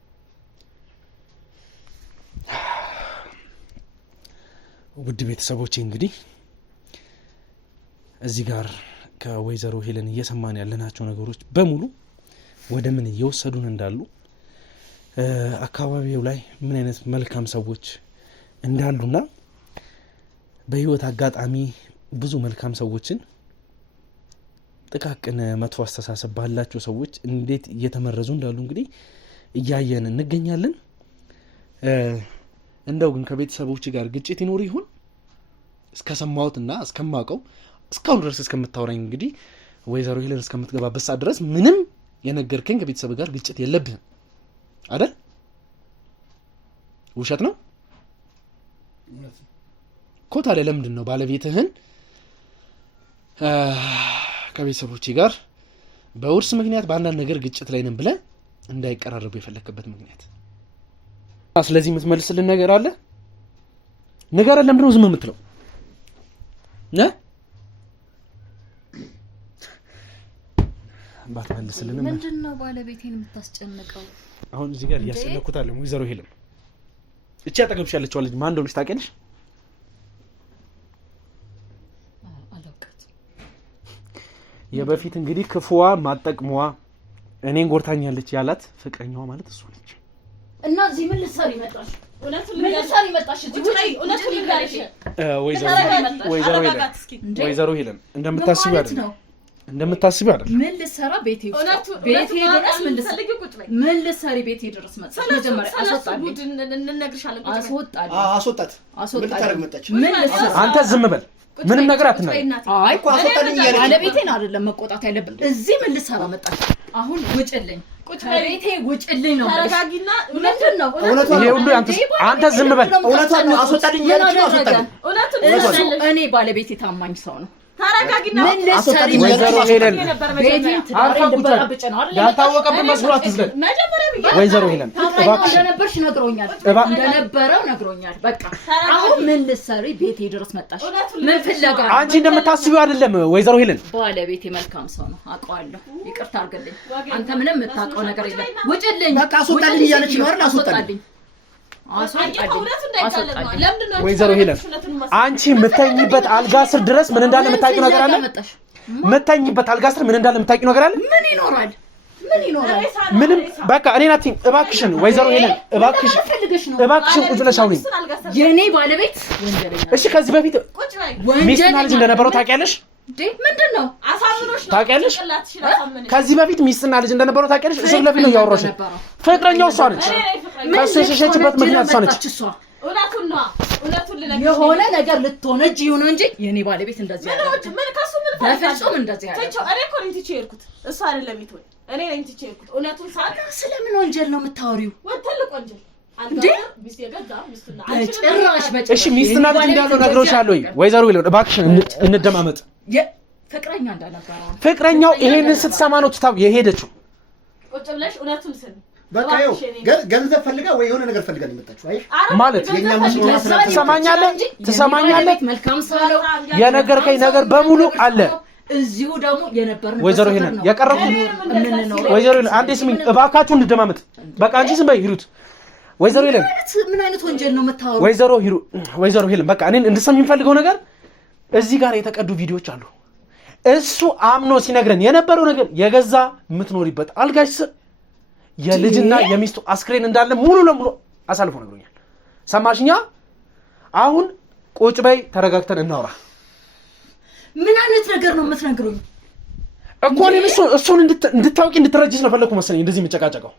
ውድ ቤተሰቦቼ እንግዲህ እዚህ ጋር ከወይዘሮ ሄለን እየሰማን ያለናቸው ነገሮች በሙሉ ወደ ምን እየወሰዱን እንዳሉ አካባቢው ላይ ምን አይነት መልካም ሰዎች እንዳሉና በህይወት አጋጣሚ ብዙ መልካም ሰዎችን ጥቃቅን መጥፎ አስተሳሰብ ባላቸው ሰዎች እንዴት እየተመረዙ እንዳሉ እንግዲህ እያየን እንገኛለን። እንደው ግን ከቤተሰቦች ጋር ግጭት ይኖር ይሆን እስከሰማሁትና እስከማውቀው እስካሁን ድረስ እስከምታወራኝ እንግዲህ ወይዘሮ ሄለን እስከምትገባበት ሰዓት ድረስ ምንም የነገርከኝ ከቤተሰብ ጋር ግጭት የለብህም አይደል? ውሸት ነው እኮ። ታዲያ ለምንድን ነው ባለቤትህን ከቤተሰቦቼ ጋር በውርስ ምክንያት በአንዳንድ ነገር ግጭት ላይ ነን ብለህ እንዳይቀራረቡ የፈለክበት ምክንያት? ስለዚህ የምትመልስልን ነገር አለ? ንገረን። ለምንድን ነው ዝም የምትለው? ባትመልስልን ምንድን ነው ባለቤቴን የምታስጨንቀው? አሁን እዚህ ጋር እያስጨነኩታለሁ። ወይዘሮ ሄለን እቺ አጠገብሽ ያለችው ልጅ ማን እንደሆነች ታውቂያለሽ? የበፊት እንግዲህ ክፉዋ ማጠቅሟ እኔን ጎርታኛለች ያላት ፍቅረኛዋ ማለት እሷ ነች። እና እዚህ ምን ልትሰሪ መጣሽ? ምን ልትሰሪ መጣሽ? እዚህ ላይ እውነቱን ልንገርሽ ወይዘሮ ሄለን እንደምታስቢው አይደለም አይደለም። ምን ልትሰራ ቤቴ ድረስ ምን ልትሰሪ ቤቴ ድረስ መጣሽ? መጀመሪያ አስወጣት። ምን ልትሰራ? አንተ ዝም በል። ምንም ነገር አትናገር። አይ ባለቤቴን አይደለም መቆጣት ያለብን። እዚህ ምን ልትሰራ መጣሽ? አሁን ውጭልኝ፣ ቤቴ ውጭልኝ ነው። ተረጋጊና ምንድን ነው ይሄ ሁሉ አንተ ዝም በል። እውነቱን ነው። አስወጣልኝ ያለች ነው። አስወጣልኝ። እኔ ባለቤቴ ታማኝ ሰው ነው። ተረጋጊና ምን ልትሰሪ ወይዘሮ ሄለን ቤቴን ትዳረብጭ ነው አይደል? ያልታወቀብን መስሏት ዝም ወይዘሮ ሄለን እባክሽ እንደነበርሽ ነግሮኛል። እንደነበረው ነግሮኛል። በቃ አሁን ምን ልትሰሪ ቤቴ ድረስ መጣሽ? ምን ፍለጋ? አንቺ እንደምታስቢው አይደለም ወይዘሮ ሄለን። ባለቤቴ መልካም ሰው ነው አውቀዋለሁ። ይቅርታ አድርግልኝ። አንተ ምንም የምታውቀው ነገር የለም። ውጭልኝ። በቃ አስወጣልኝ እያለች ነው አይደል? አስወጣልኝ። ወይዘሮ ሄለን አንቺ የምተኝበት አልጋ ስር ድረስ ምን እንዳለ የምታውቂው ነገር አለ? የምተኝበት አልጋ ስር ምን እንዳለ የምታውቂው ነገር አለ? ምን ይኖራል? ምንም በቃ እኔን አትይኝ እባክሽን። ወይዘሮ ሄለን እባክሽን ቁጭ ብለሽ አውሪኝ። የኔ ባለቤት ወንጀለኛ። እሺ ከዚህ በፊት ሚስትና ልጅ እንደነበረው ታውቂያለሽ? ምንድነው አሳምኖሽ ነው? ታውቂያለሽ? ከዚህ በፊት ሚስትና ልጅ እንደነበረው ታውቂያለሽ? እሱ ለፊት ነው ያወራሽ። ፍቅረኛው እሷ ነች። ከሱ የሸሸችበት ምክንያት እሷ ነች። እውነቱን የሆነ ነገር ልትሆነጅ ይሁን እንጂ የኔ ባለቤት እንደዚህ ያደርጋል። በፍጹም እንደዚህ ያደርጋል። እኔ እኮ ነኝ ትቼ የሄድኩት እሱ አይደለም ይተወኝ። እኔ ነኝ ትቼ የሄድኩት። እውነቱን ሳቅ። ስለምን ወንጀል ነው የምታወሪው? ትልቅ ወንጀል እሺ ሚስትና ልጅ እንዳለው ነግሮሻል ወይ? ወይዘሮ ይለው እባክሽን እንደማመጥ ፍቅረኛ እንዳነበረው ፍቅረኛው ይሄንን ስትሰማ ነው ትታው የሄደችው። ቁጭ ብለሽ እውነቱን ስሚ። በቃ ይኸው ገንዘብ ፈልጋ ወይ የሆነ ነገር ፈልጋ ነው የመጣችው። አይ ማለት የኛ መስሎናት ትሰማኛለህ? መልካም ሰው ነው። የነገርከኝ ነገር በሙሉ አለ። እዚሁ ደግሞ የነበርነው ወይዘሮ ሄለን ያቀረብኩ ወይዘሮ ሄለን አንዴ ስሚኝ እባካችሁ እንደማመጥ። በቃ አንቺ ዝም በይ ሂሩት። ወይዘሮ ሄለን ምን አይነት ወንጀል ነው የምታወራው? ወይዘሮ ሄለን በቃ እኔን እንድሰም የሚፈልገው ነገር እዚህ ጋር የተቀዱ ቪዲዮዎች አሉ። እሱ አምኖ ሲነግረን የነበረው ነገር የገዛ የምትኖሪበት አልጋሽ ስር የልጅና የሚስቱ አስክሬን እንዳለ ሙሉ ለሙሉ አሳልፎ ነግሮኛል። ሰማሽኛ? አሁን ቁጭ በይ ተረጋግተን እናውራ። ምን አይነት ነገር ነው የምትነግሩኝ? እኮ እኔም እሱን እንድታውቂ እንድትረጂ ስለፈለኩ መሰለኝ እንደዚህ የምጨቃጨቀው።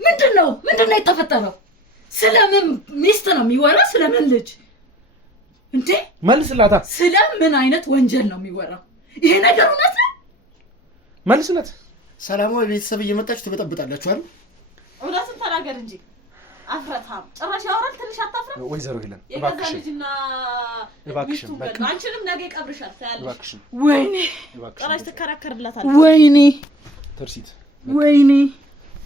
ምንድነው የተፈጠረው? ስለምን ሚስት ነው የሚወራ? ስለምን ልጅ እንዴ? መልስላታ። ስለምን አይነት ወንጀል ነው የሚወራው? ይሄ ነገር እውነት ነው? መልስላት። ሰላማዊ ቤተሰብ እየመጣችሁ ትበጠብጣላችሁ አይደል? እውነቱን ተናገር እንጂ አፍረታም ጭራሽ ያወራል። ትንሽ አታፍራ? ወይዘሮ ሄለን እባክሽን እባክሽን በቃ አንቺንም ነገ ይቀብርሻል ታያለሽ። እባክሽን ወይኔ ጭራሽ ትከራከርላታል። ወይኔ ተርሲት ወይኔ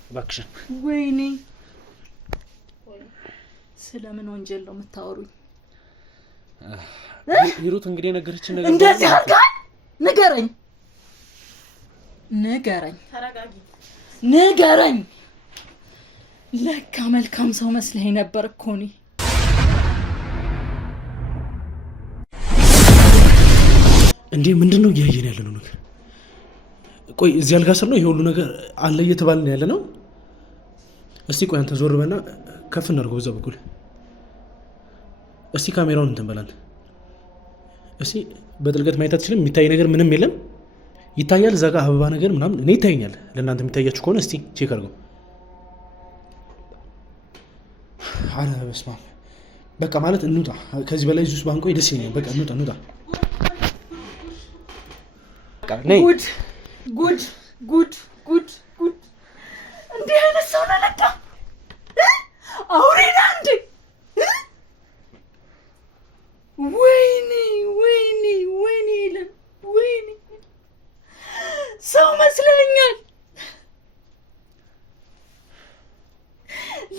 እባክሽን ወይኔ ስለምን ወንጀል ነው የምታወሩኝ? ሂሩት እንግዲህ ነገረችን ነገር እንደዚህ አድርጋል። ንገረኝ ንገረኝ ተረጋጊ ንገረኝ። ለካ መልካም ሰው መስለኝ ነበር እኮ እኔ። እንዴ ምንድነው እያየን ያለነው ነገር? ቆይ እዚህ አልጋ ስር ነው ይሄ ሁሉ ነገር አለ እየተባልን ያለ ነው? እስቲ ቆይ አንተ ዞር በና ከፍ እናድርገው በዛ በኩል። እስቲ ካሜራውን እንትን በላንተ። እስቲ በጥልቀት ማየት አትችልም? የሚታይ ነገር ምንም የለም? ይታያል እዛ ጋር አበባ ነገር ምናምን እኔ ይታየኛል። ለእናንተ የሚታያችሁ ከሆነ እስቲ ቼክ አድርገው። አረ በስመ አብ። በቃ ማለት እንውጣ ከዚህ በላይ ዙስ ባንቆይ ደስ ይለኛል። በቃ እንውጣ። ጉድ ጉድ ጉድ ጉድ ጉድ! እንዲህ አይነት ሰው ነው ለካ። አውሬና እንዴ! ወይኔ ወይኔ ወይኔ ይለን ወይኔ! ሰው መስለኛል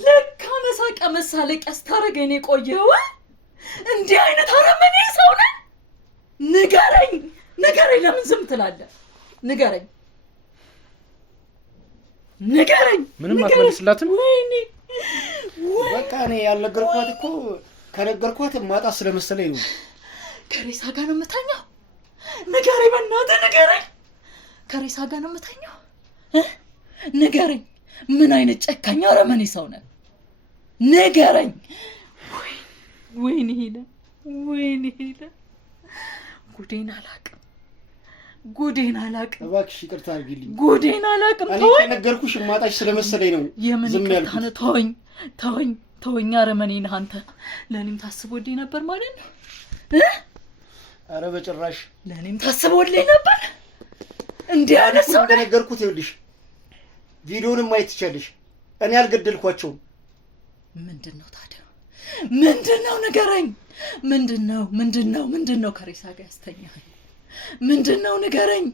ለካ። መሳቂያ መሳለቂያ ስታረገኝ ነው የቆየው። እንዲህ አይነት አረመኔ ሰው ነህ። ንገረኝ ንገረኝ፣ ለምን ዝም ትላለህ? ንገረኝ ንገረኝ። ምንም አትመልስላትም? ወይኔ በቃ እኔ ያልነገርኳት እኮ ከነገርኳት ማጣት ስለመሰለኝ ነው። ከሬሳ ጋር ነው የምተኛው? ንገረኝ በእናትህ ንገረኝ። ከሬሳ ጋር ነው የምተኛው? ንገረኝ። ምን አይነት ጨካኝ አረመኔ ሰው ነህ? ንገረኝ። ወይኔ ሄደ ወይኔ ሄደ። ጉዴን አላቅም ጉዴን አላቅም። እባክሽ ይቅርታ አድርጊልኝ። ጉዴን አላቅም። እኔ ከነገርኩሽ ማጣሽ ስለመሰለኝ ነው ዝም ያልኩት። ተወኝ ተወኝ ተወኝ። አረመኔ ነህ አንተ። ለእኔም ታስቦልኝ ነበር ማለት ነው? አረ በጭራሽ። ለእኔም ታስቦልኝ ነበር። እንዲህ አይነት ሰው እንደነገርኩት ይኸውልሽ፣ ቪዲዮንም ማየት ትችያለሽ። እኔ አልገደልኳቸውም። ምንድን ነው ታዲያ? ምንድን ነው ንገረኝ። ምንድን ነው ከሬሳ ጋር ያስተኛል? ምንድን ነው ንገረኝ።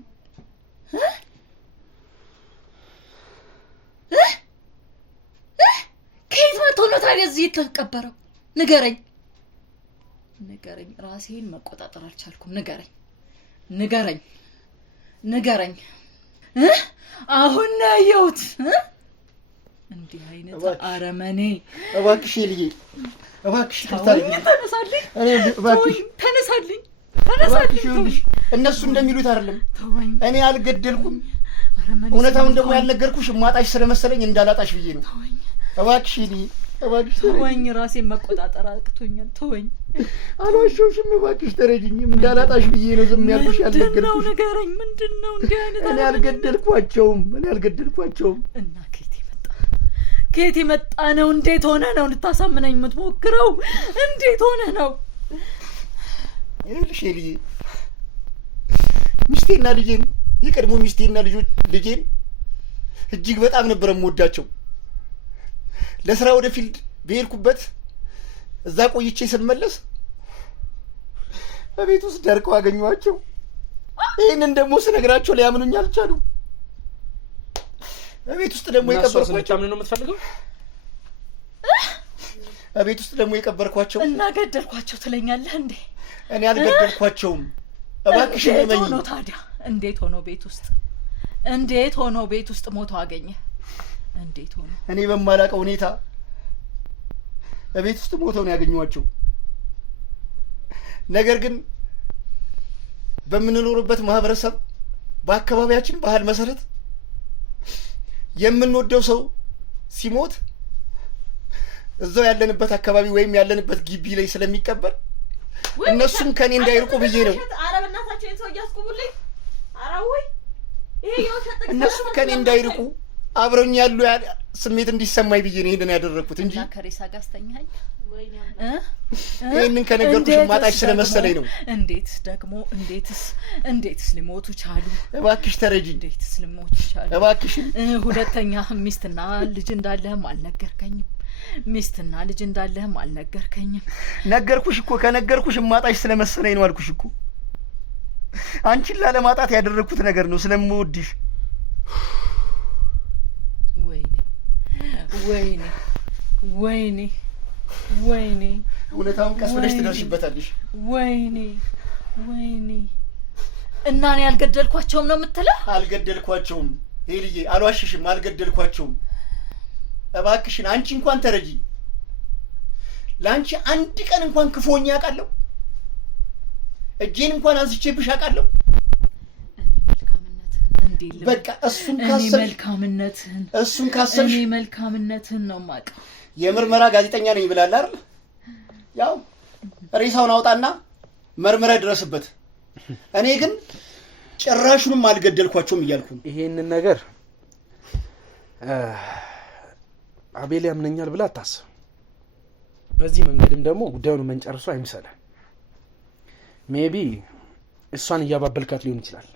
ከየት መጥቶ ነው ታዲያ እዚህ የተቀበረው? ንገረኝ። ራሴን መቆጣጠር አልቻልኩም። ንገረኝ። አሁን ነው ያየሁት። እንዲህ አይነት አረመኔ። እባክሽ ልዬ፣ እባክሽ ተነሳልኝ። ይኸውልሽ እነሱ እንደሚሉት አይደለም። እኔ አልገደልኩም። እውነታውን ደግሞ ያልነገርኩሽ ማጣሽ ስለመሰለኝ እንዳላጣሽ ብዬ ነው። እባክሽ ልዬ፣ እባክሽ ተወኝ። ራሴን መቆጣጠር አቅቶኛል። ተወኝ። አልዋሸሁሽም። እባክሽ ተረጅኝም። እንዳላጣሽ ብዬ ነው ዝም ያልኩሽ። ያልነገርኩሽ ንገረኝ። ምንድን ነው እንዲህ አይነት? እኔ አልገደልኳቸውም። እና ከየት የመጣ ነው? እንዴት ሆነ ነው ልታሳምነኝ የምትሞክረው? እንዴት ሆነ ነው? ይኸውልሽ ልዬ፣ ሚስቴና ልጄን፣ የቀድሞ ሚስቴና ልጄን እጅግ በጣም ነበር የምወዳቸው። ለስራ ወደ ፊልድ በሄድኩበት እዛ ቆይቼ ስመለስ በቤት ውስጥ ደርቀው አገኘኋቸው። ይህንን ደግሞ ስነግራቸው ሊያምኑኝ አልቻሉም። በቤት ውስጥ ደግሞ የቀበርኳቸው ምን ነው የምትፈልገው? በቤት ውስጥ ደግሞ የቀበርኳቸው እና ገደልኳቸው ትለኛለህ እንዴ? እኔ አልገደልኳቸውም። እባክሽ እመኚኝ። ሆኖ ታዲያ እንዴት ሆኖ ቤት ውስጥ ሞቶ አገኘ? እንዴት ሆኖ? እኔ በማላውቀው ሁኔታ በቤት ውስጥ ሞተው ነው ያገኘኋቸው። ነገር ግን በምንኖርበት ማህበረሰብ በአካባቢያችን ባህል መሰረት የምንወደው ሰው ሲሞት እዛው ያለንበት አካባቢ ወይም ያለንበት ግቢ ላይ ስለሚቀበር እነሱም ከኔ እንዳይርቁ ብዬ ነው። ኧረ በእናታችሁ ሰው እያስቁሙልኝ። ኧረ ወይ ይሄ የውሸት እነሱም ከኔ እንዳይርቁ አብረውኝ ያሉ ስሜት እንዲሰማኝ ብዬ ነው ይሄንን ያደረኩት እንጂ ከሬሳ ጋር አስተኛኝ። ይሄንን ከነገርኩሽ ማጣሽ ስለመሰለኝ ነው። እንዴትስ ሊሞቱ ቻሉ? እባክሽ ተረጂ። እንዴትስ ሊሞቱ ቻሉ? እባክሽ። ሁለተኛ ሚስትና ልጅ እንዳለህም አልነገርከኝም። ነገርኩሽ እኮ። ከነገርኩሽ ማጣሽ ስለመሰለኝ ነው አልኩሽ እኮ። አንቺን ላለማጣት ያደረኩት ነገር ነው፣ ስለምወድሽ። ወይኔ እውነታውን ቀስ ብለሽ ትደርሽበታለሽ። ወይኔ እና እኔ አልገደልኳቸውም ነው የምትለው? አልገደልኳቸውም ሄልዬ፣ አልዋሽሽም፣ አልገደልኳቸውም። እባክሽን አንቺ እንኳን ተረጂ። ለአንቺ አንድ ቀን እንኳን ክፎኛ አውቃለሁ? እጄን እንኳን አንስቼብሽ አውቃለሁ? በቃ እሱን ካሰብሽ እኔ መልካምነትህን ነው የማውቀው። የምርመራ ጋዜጠኛ ነኝ ብላል አይደል? ያው ሬሳውን አውጣና መርምረህ ድረስበት። እኔ ግን ጭራሹንም አልገደልኳቸውም እያልኩ ነው። ይሄንን ነገር አቤል ያምነኛል ብላ አታስብ። በዚህ መንገድም ደግሞ ጉዳዩን መንጨርሱ አይምሰልህ። ሜቢ እሷን እያባበልካት ሊሆን ይችላል።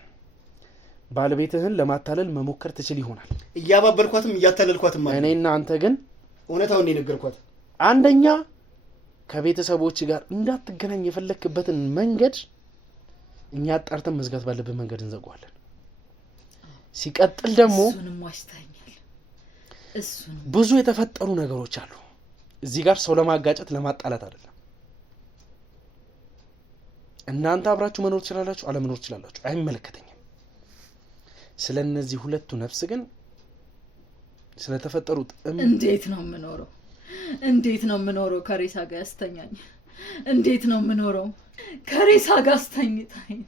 ባለቤትህን ለማታለል መሞከር ትችል ይሆናል። እያባበልኳትም እያታለልኳትም ማለት እኔና አንተ ግን እውነታውን የነገርኳት። አንደኛ ከቤተሰቦች ጋር እንዳትገናኝ የፈለክበትን መንገድ እኛ አጣርተን መዝጋት ባለብን መንገድ እንዘጋዋለን። ሲቀጥል ደግሞ ብዙ የተፈጠሩ ነገሮች አሉ እዚህ ጋር ሰው ለማጋጨት ለማጣላት አይደለም። እናንተ አብራችሁ መኖር ትችላላችሁ፣ አለመኖር ትችላላችሁ፣ አይመለከተኝም። ስለነዚህ ሁለቱ ነፍስ ግን ስለተፈጠሩት እንዴት ነው የምኖረው ከሬሳ ጋር ያስተኛኝ? እንዴት ነው የምኖረው ከሬሳ ጋር አስተኝታኝ?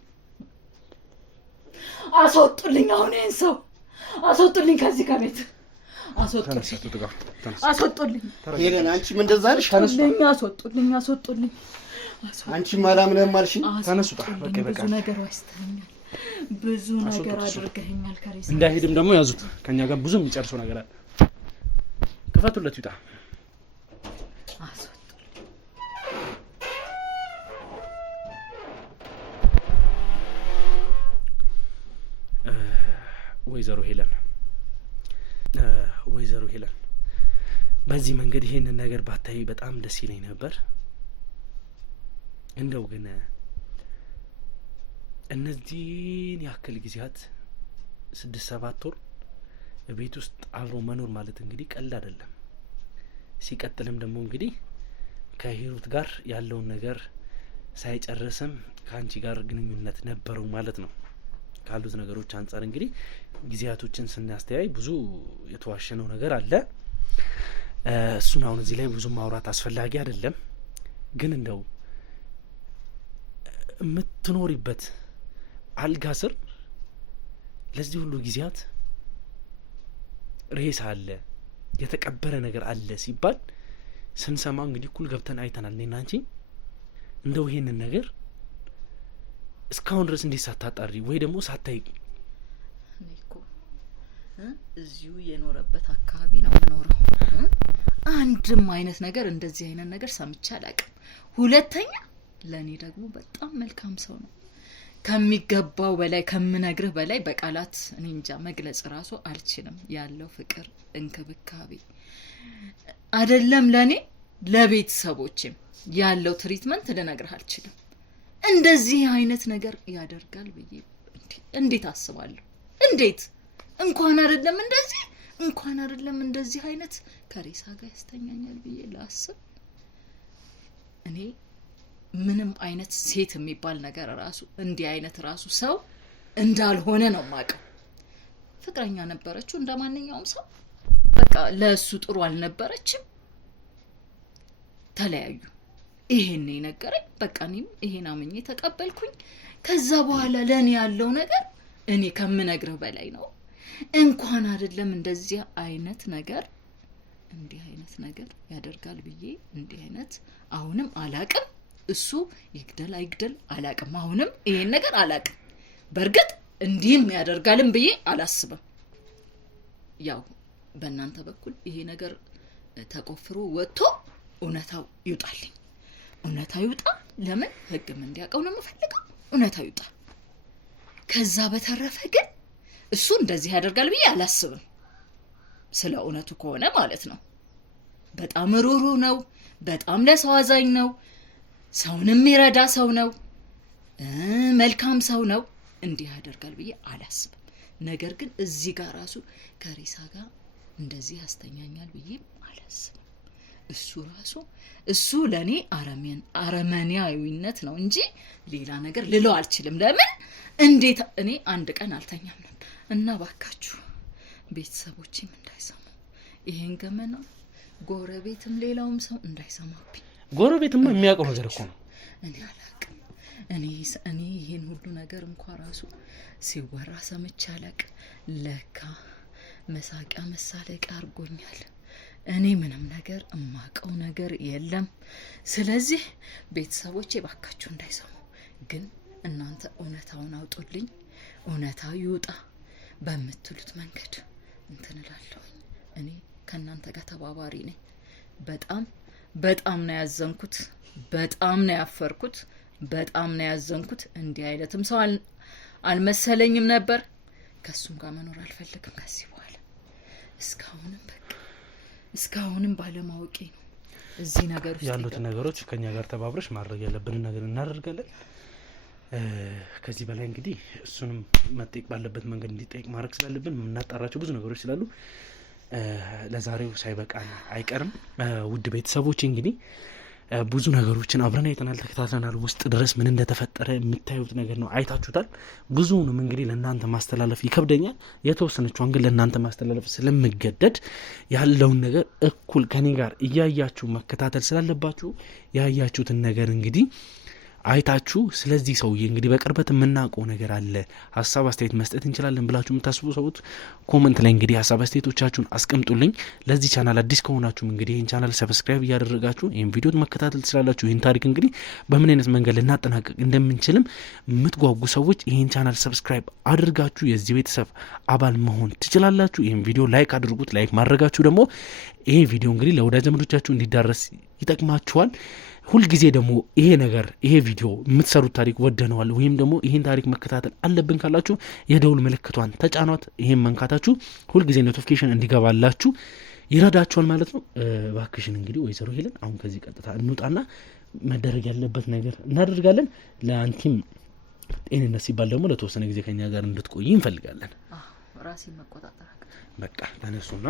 አስወጡልኝ! አሁን ይሄን ሰው አስወጡልኝ ከዚህ ከቤት አስወጡልኝ! ሄለን አንቺ ምን እንደዛ አለሽ? አስወጡልኝ! አንቺ ማላምነህም አልሽኝ። ተነሱጣ በቃ ብዙ ነገር ዋስተኛል፣ ብዙ ነገር አድርገኸኛል። ከሬሳ እንዳይሄድም ደግሞ ያዙት። ከኛ ጋር ብዙ የሚጨርሰው ነገር አለ። ክፈቱለት ይውጣ። ወይዘሮ ሄለን በዚህ መንገድ ይሄንን ነገር ባታይ በጣም ደስ ይለኝ ነበር። እንደው ግን እነዚህን ያክል ጊዜያት 6-7 ወር ቤት ውስጥ አብሮ መኖር ማለት እንግዲህ ቀልድ አይደለም። ሲቀጥልም ደግሞ እንግዲህ ከሂሩት ጋር ያለውን ነገር ሳይጨርስም ከአንቺ ጋር ግንኙነት ነበረው ማለት ነው። ካሉት ነገሮች አንጻር እንግዲህ ጊዜያቶችን ስናስተያይ ብዙ የተዋሸነው ነገር አለ። እሱን አሁን እዚህ ላይ ብዙ ማውራት አስፈላጊ አይደለም። ግን እንደው የምትኖሪበት አልጋ ስር ለዚህ ሁሉ ጊዜያት ሬሳ አለ፣ የተቀበረ ነገር አለ ሲባል ስንሰማ እንግዲህ እኩል ገብተን አይተናል እኔና አንቺ። እንደው ይሄንን ነገር እስካሁን ድረስ እንዴት ሳታጣሪ ወይ ደግሞ ሳታይ? እኔ እኮ እዚሁ የኖረበት አካባቢ ነው የምኖረው። አንድም አይነት ነገር እንደዚህ አይነት ነገር ሰምቼ አላውቅም። ሁለተኛ ለኔ ደግሞ በጣም መልካም ሰው ነው። ከሚገባው በላይ ከምነግርህ በላይ በቃላት እኔ እንጃ መግለጽ ራሱ አልችልም። ያለው ፍቅር፣ እንክብካቤ አይደለም ለኔ ለቤተሰቦቼም ያለው ትሪትመንት ልነግርህ አልችልም። እንደዚህ አይነት ነገር ያደርጋል ብዬ እንዴት አስባለሁ? እንዴት እንኳን አይደለም እንደዚህ አይነት ከሬሳ ጋር ያስተኛኛል ብዬ ላስብ። እኔ ምንም አይነት ሴት የሚባል ነገር ራሱ እንዲህ አይነት ራሱ ሰው እንዳልሆነ ነው የማውቀው። ፍቅረኛ ነበረችው እንደማንኛውም ሰው፣ በቃ ለሱ ጥሩ አልነበረችም፣ ተለያዩ። ይሄን ነገረኝ። በቃ እኔም ይሄን አምኜ ተቀበልኩኝ። ከዛ በኋላ ለኔ ያለው ነገር እኔ ከምነግርህ በላይ ነው። እንኳን አይደለም እንደዚህ አይነት ነገር እንዲህ አይነት ነገር ያደርጋል ብዬ እንዲህ አይነት አሁንም አላቅም። እሱ ይግደል አይግደል አላቅም። አሁንም ይሄን ነገር አላቅም። በርግጥ እንዲህም ያደርጋልም ብዬ አላስብም። ያው በእናንተ በኩል ይሄ ነገር ተቆፍሮ ወጥቶ እውነታው ይውጣልኝ። እውነታው ይውጣ። ለምን ህግም እንዲያውቀው ነው የምፈልገው። እውነታው ይውጣ። ከዛ በተረፈ ግን እሱ እንደዚህ ያደርጋል ብዬ አላስብም። ስለ እውነቱ ከሆነ ማለት ነው። በጣም ሩሩ ነው። በጣም ለሰው አዛኝ ነው። ሰውንም ይረዳ ሰው ነው። መልካም ሰው ነው። እንዲህ ያደርጋል ብዬ አላስብም። ነገር ግን እዚህ ጋር ራሱ ከሬሳ ጋር እንደዚህ ያስተኛኛል ብዬ አላስብም። እሱ ለኔ አረመኔያዊነት ነው እንጂ ሌላ ነገር ልለው አልችልም። ለምን እንዴት እኔ አንድ ቀን አልተኛም ነበር። እና ባካችሁ ቤተሰቦቼም እንዳይሰሙ ይሄን ገመና ጎረቤትም ሌላውም ሰው እንዳይሰማብኝ። ጎረቤትማ የሚያውቀው ነገር እኮ ነው። እኔ አላቅም። እኔ ይሄን ሁሉ ነገር እንኳን ራሱ ሲወራ ሰምቼ አላቅ። ለካ መሳቂያ መሳለቂያ አድርጎኛል። እኔ ምንም ነገር እማቀው ነገር የለም። ስለዚህ ቤተሰቦቼ ባካችሁ እንዳይሰሙ። ግን እናንተ እውነታውን አውጡልኝ። እውነታው ይውጣ በምትሉት መንገድ እንትን እላለሁ። እኔ ከናንተ ጋር ተባባሪ ነኝ። በጣም ነው ያዘንኩት። በጣም ነው ያፈርኩት። በጣም ነው ያዘንኩት። እንዲህ አይነትም ሰው አልመሰለኝም ነበር። ከሱም ጋር መኖር አልፈልግም ከዚህ በኋላ። እስካሁንም ባለማወቄ ነው እዚህ ነገር ውስጥ ያሉት ነገሮች ከኛ ጋር ተባብረሽ ማድረግ ያለብን ነገር እናደርጋለን። ከዚህ በላይ እንግዲህ እሱንም መጠየቅ ባለበት መንገድ እንዲጠይቅ ማድረግ ስላለብን እናጣራቸው ብዙ ነገሮች ስላሉ ለዛሬው ሳይበቃን አይቀርም። ውድ ቤተሰቦች እንግዲህ ብዙ ነገሮችን አብረን አይተናል፣ ተከታትለናል። ውስጥ ድረስ ምን እንደተፈጠረ የምታዩት ነገር ነው፣ አይታችሁታል። ብዙውንም እንግዲህ ለእናንተ ማስተላለፍ ይከብደኛል። የተወሰነችውን ግን ለእናንተ ማስተላለፍ ስለምገደድ ያለውን ነገር እኩል ከኔ ጋር እያያችሁ መከታተል ስላለባችሁ ያያችሁትን ነገር እንግዲህ አይታችሁ ስለዚህ ሰውዬ እንግዲህ በቅርበት የምናውቀው ነገር አለ፣ ሀሳብ አስተያየት መስጠት እንችላለን ብላችሁ የምታስቡ ሰዎች ኮመንት ላይ እንግዲህ ሀሳብ አስተያየቶቻችሁን አስቀምጡልኝ። ለዚህ ቻናል አዲስ ከሆናችሁም እንግዲህ ይህን ቻናል ሰብስክራይብ እያደረጋችሁ ይህን ቪዲዮ መከታተል ትችላላችሁ። ይህን ታሪክ እንግዲህ በምን አይነት መንገድ ልናጠናቀቅ እንደምንችልም የምትጓጉ ሰዎች ይህን ቻናል ሰብስክራይብ አድርጋችሁ የዚህ ቤተሰብ አባል መሆን ትችላላችሁ። ይህን ቪዲዮ ላይክ አድርጉት። ላይክ ማድረጋችሁ ደግሞ ይሄ ቪዲዮ እንግዲህ ለወዳጅ ዘመዶቻችሁ እንዲዳረስ ይጠቅማችኋል። ሁልጊዜ ደግሞ ይሄ ቪዲዮ የምትሰሩት ታሪክ ወደነዋል ወይም ደግሞ ይሄን ታሪክ መከታተል አለብን ካላችሁ የደውል ምልክቷን ተጫኗት። ይሄን መንካታችሁ ሁልጊዜ ኖቲፊኬሽን እንዲገባላችሁ ይረዳችኋል ማለት ነው። ባክሽን እንግዲህ ወይዘሮ ሄለን አሁን ከዚህ ቀጥታ እንውጣና መደረግ ያለበት ነገር እናደርጋለን። ለአንቲም ጤንነት ሲባል ደግሞ ለተወሰነ ጊዜ ከኛ ጋር እንድትቆይ እንፈልጋለን። ራሴን መቆጣጠር በቃ ተነሱና